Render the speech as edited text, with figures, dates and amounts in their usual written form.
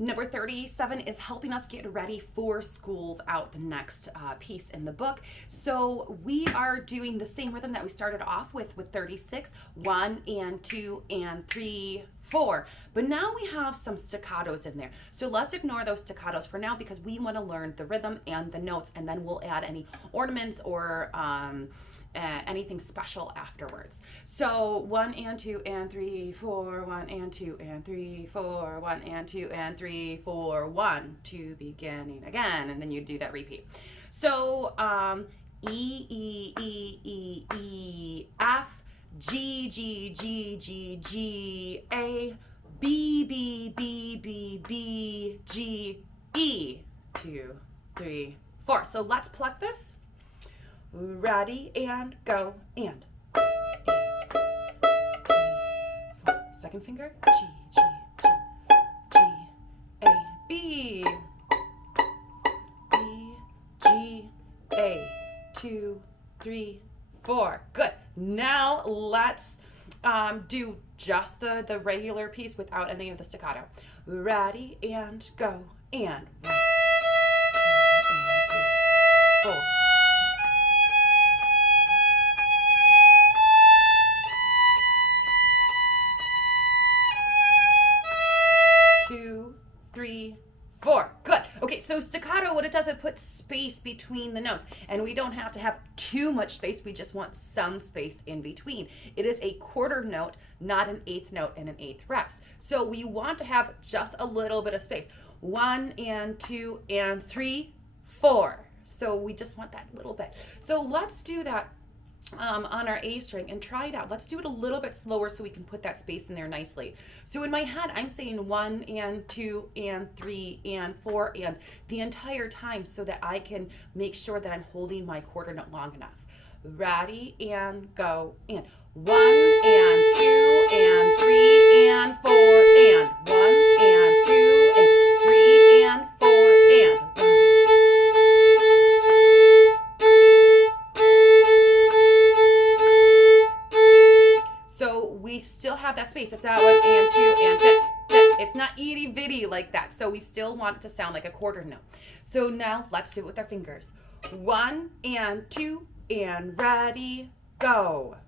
Number 37 is helping us get ready for school's out, the next piece in the book. So we are doing the same rhythm that we started off with 36, 1 and 2 and 3, 4. But now we have some staccatos in there. So let's ignore those staccatos for now because we want to learn the rhythm and the notes, and then we'll add any ornaments or anything special afterwards. So 1 and 2 and 3, 4, 1 and 2 and 3, 4, 1 and 2 and 3, 4, 1, 2 beginning again, and then you do that repeat. So E, E, E, E, E, F, G, G, G, G, G, A, B, B, B, B, B, G, E, 2, 3, 4. So let's pluck this. Ready and go and. Second finger, G, G, G, G, A, B, B, G, A, 2, 3, 4. Good. Now let's do just the regular piece without any of the staccato. Ready and go and 1, 2, and 3, 4. 2, 3, 4. Good. Okay, so staccato, what it does, it puts space between the notes, and we don't have to have too much space. We just want some space in between. It is a quarter note, not an eighth note and an eighth rest. So we want to have just a little bit of space. 1 and 2 and 3, 4. So we just want that little bit. So let's do that on our A string and try it out. Let's do it a little bit slower so we can put that space in there nicely. So in my head, I'm saying 1 and 2 and 3 and 4 and the entire time so that I can make sure that I'm holding my quarter note long enough. Ready and go and 1 and 2 and 3 and 4 and 1 and 2 and 3 and 4 and 1. So we still have that space. It's not 1 and 2 and it's not itty bitty like that. So we still want it to sound like a quarter note. So now let's do it with our fingers. 1 and 2 and ready, go.